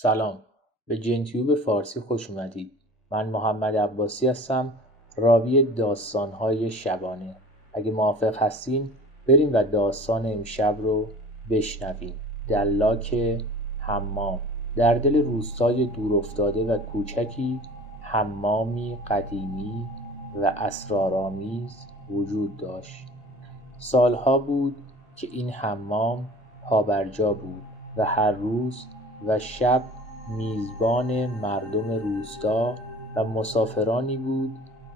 سلام، به جنتیوب فارسی خوش اومدید. من محمد عباسی هستم، راوی داستان‌های شبانه. اگه موافق هستین بریم و داستان امشب رو بشنویم. دلاک حمام. در دل روستای دورافتاده و کوچکی حمامی قدیمی و اسرارآمیز وجود داشت. سالها بود که این حمام پابرجا بود و هر روز و شب میزبان مردم روستا و مسافرانی بود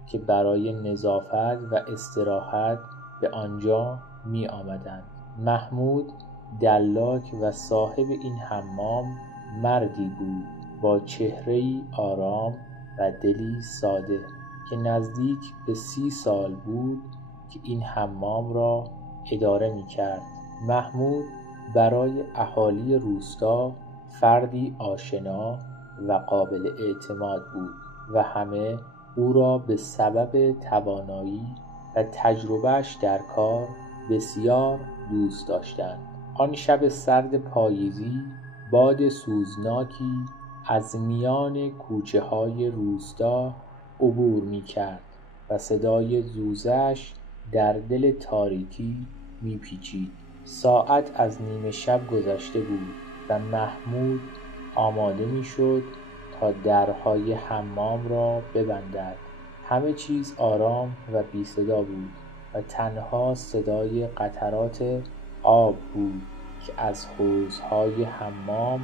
که برای نظافت و استراحت به آنجا می آمدند. محمود دلاک و صاحب این حمام مردی بود با چهره‌ای آرام و دلی ساده که نزدیک به 30 سال بود که این حمام را اداره می کرد. محمود برای اهالی روستا فردی آشنا و قابل اعتماد بود و همه او را به سبب توانایی و تجربهش در کار بسیار دوست داشتند. آن شب سرد پاییزی باد سوزناکی از میان کوچه های روستا عبور می کرد و صدای زوزه‌اش در دل تاریکی می پیچید. ساعت از نیمه شب گذشته بود و محمود آماده می شد تا درهای حمام را ببندد. همه چیز آرام و بی صدا بود و تنها صدای قطرات آب بود که از حوضهای حمام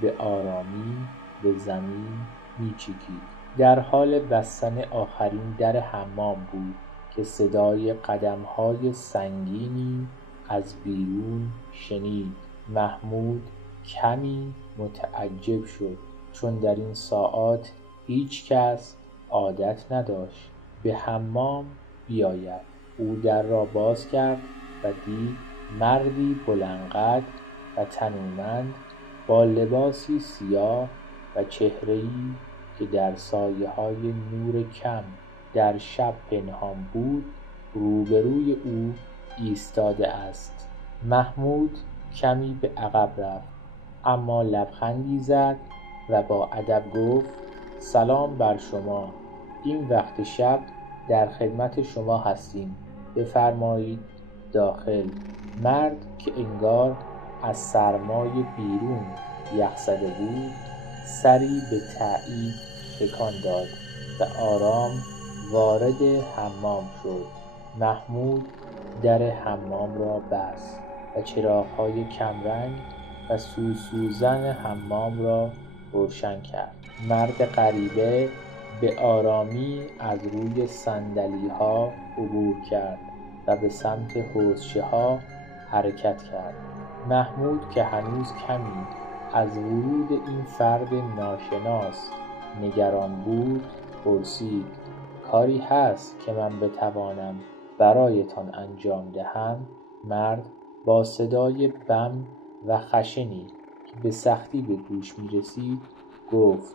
به آرامی به زمین می چکید. در حال بستن آخرین در حمام بود که صدای قدم‌های سنگینی از بیرون شنید. محمود کمی متعجب شد چون در این ساعات هیچ کس عادت نداشت به حمام بیاید. او در را باز کرد و دید مردی بلندقد و تنومند با لباسی سیاه و چهره‌ای که در سایه‌های نور کم در شب پنهان بود روبروی او ایستاده است. محمود کمی به عقب رفت اما لبخندی زد و با ادب گفت: سلام بر شما، این وقت شب در خدمت شما هستیم، بفرمایید داخل. مرد که انگار از سرمای بیرون یخ زده بود سری به تأیید تکان داد و آرام وارد حمام شد. محمود در حمام را بست و چراغ‌های کمرنگ و سوزن حمام را روشن کرد. مرد غریبه به آرامی از روی صندلی‌ها عبور کرد و به سمت حوضچه‌ها حرکت کرد. محمود که هنوز کمی از ورود این فرد ناشناس نگران بود پرسید: کاری هست که من بتوانم برایتان انجام دهم؟ مرد با صدای بم و خشنی که به سختی به گوش می رسید گفت: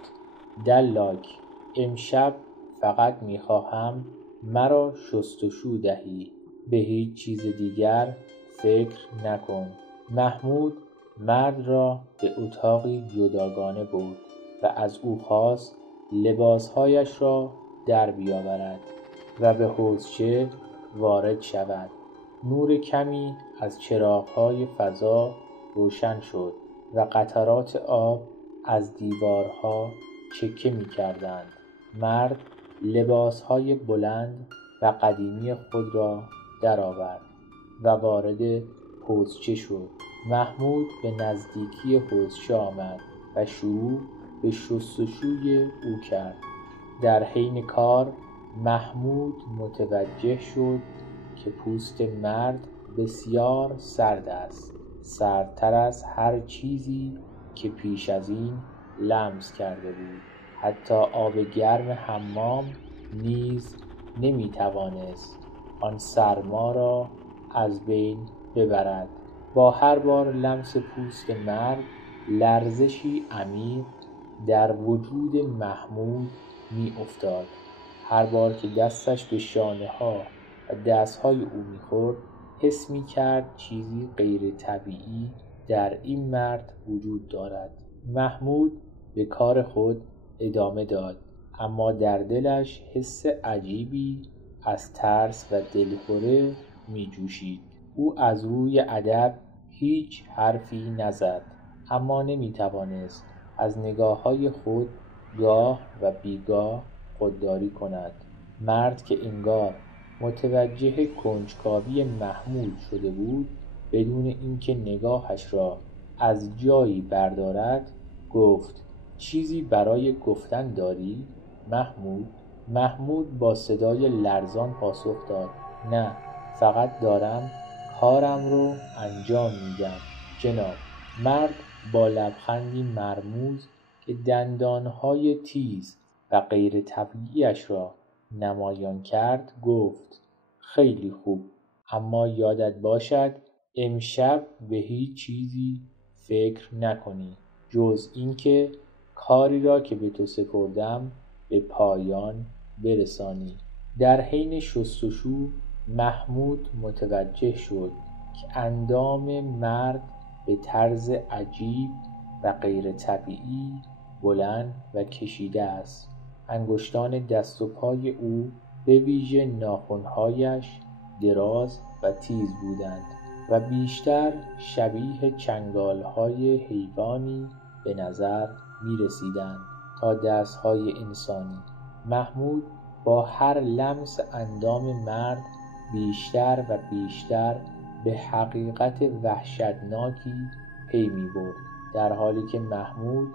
دلاک، امشب فقط می خواهم مرا شستشو دهی، به هیچ چیز دیگر فکر نکن. محمود مرد را به اتاقی جداگانه برد و از او خواست لباسهایش را در بیاورد و به حوضچه وارد شود. نور کمی از چراغ‌های فضا روشن شد و قطرات آب از دیوارها چکه می‌کردند. مرد لباسهای بلند و قدیمی خود را درآورد و وارد حوضچه شد. محمود به نزدیکی حوضچه آمد و شروع به شستشوی او کرد. در حین کار محمود متوجه شد که پوست مرد بسیار سرد است، سردتر از هر چیزی که پیش از این لمس کرده بود. حتی آب گرم حمام نیز نمی‌توانست آن سرما را از بین ببرد. با هر بار لمس پوست مرد لرزشی عمیق در وجود محمود می‌افتاد. هر بار که دستش به شانه‌ها و دست‌های او می‌خورد حس می‌کرد چیزی غیر طبیعی در این مرد وجود دارد. محمود به کار خود ادامه داد، اما در دلش حس عجیبی از ترس و دلهره می جوشید. او از روی ادب هیچ حرفی نزد، اما نمی توانست از نگاه‌های خود گاه و بیگاه خودداری کند. مرد که انگار متوجه کنجکاوی محمود شده بود، بدون اینکه نگاهش را از جایی بردارد گفت: چیزی برای گفتن داری محمود؟ محمود با صدای لرزان پاسخ داد: نه، فقط دارم کارم رو انجام میدم جناب. مرد با لبخندی مرموز که دندانهای تیز و غیر طبیعیش را نمایان کرد گفت: خیلی خوب، اما یادت باشد امشب به هیچ چیزی فکر نکنی جز اینکه کاری را که به تو سپردم به پایان برسانی. در حین شستشو محمود متوجه شد که اندام مرد به طرز عجیب و غیر طبیعی بلند و کشیده است. انگشتان دست و پای او به ویژه ناخن‌هایش دراز و تیز بودند و بیشتر شبیه چنگال‌های حیوانی به نظر می رسیدند تا دست‌های انسانی. محمود با هر لمس اندام مرد بیشتر و بیشتر به حقیقت وحشتناکی پی می برد. در حالی که محمود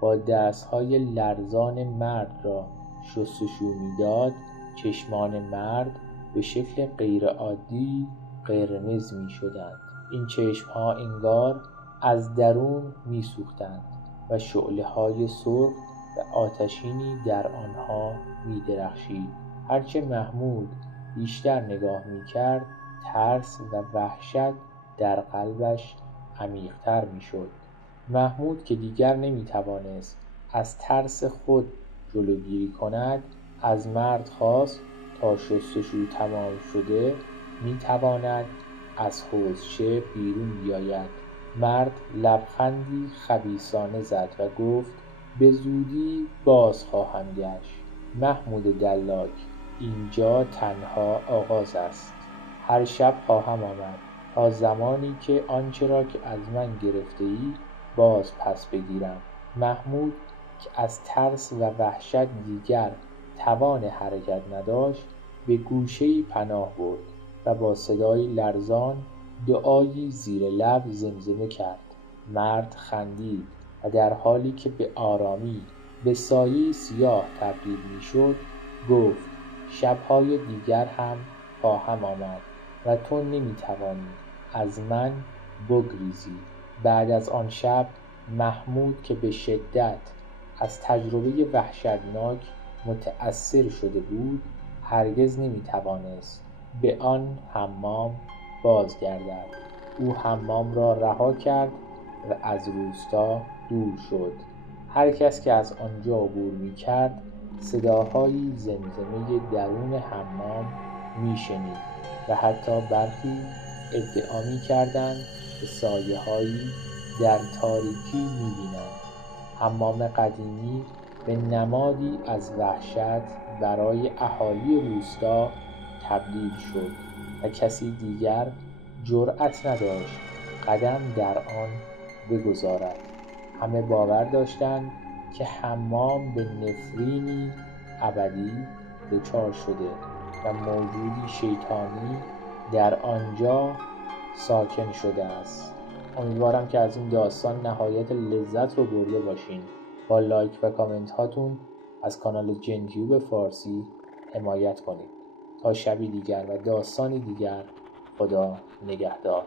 با دست‌های لرزان مرد را شستشو می‌داد، چشمان مرد به شکل غیرعادی قرمز می‌شدند. این چشم‌ها انگار از درون می‌سوختند و شعله‌های سرخ و آتشینی در آنها می‌درخشید. هرچه محمود بیشتر نگاه می‌کرد، ترس و وحشت در قلبش عمیق‌تر می‌شد. محمود که دیگر نمی‌توانست از ترس خود جلوگیری کند، از مرد خواست تا شستشو تمام شده می‌تواند از حوضچه بیرون بیاید. مرد لبخندی خبیثانه زد و گفت: به زودی باز خواهم گشت. محمود دلاک، اینجا تنها آغاز است. هر شب خواهم آمد تا زمانی که آنچه را که از من گرفته‌ای باز پس بگیرم. محمود که از ترس و وحشت دیگر توان حرکت نداشت، به گوشه‌ای پناه برد و با صدای لرزان دعایی زیر لب زمزمه کرد. مرد خندید و در حالی که به آرامی به سایه سیاه تبدیل می‌شد گفت: شب‌های دیگر هم خواهم آمد و تو نمی‌توانی از من بگریزی. بعد از آن شب محمود که به شدت از تجربه وحشتناک متأثر شده بود، هرگز نمی‌توانست به آن حمام بازگردد. او حمام را رها کرد و از روستا دور شد. هر کس که از آنجا عبور می‌کرد صداهای زمزمه درون حمام می‌شنید و حتی برخی ادعا می‌کردند که سایه‌هایی در تاریکی می‌بینند. حمام قدیمی به نمادی از وحشت برای اهالی روستا تبدیل شد و کسی دیگر جرأت نداشت قدم در آن بگذارد. همه باور داشتند که حمام به نفرینی ابدی دچار شده و موجودی شیطانی در آنجا ساکن شده است. امیدوارم که از این داستان نهایت لذت رو برده باشین. با لایک و کامنت هاتون از کانال جنتیوب فارسی حمایت کنید. تا شبی دیگر و داستانی دیگر، خدا نگهدار.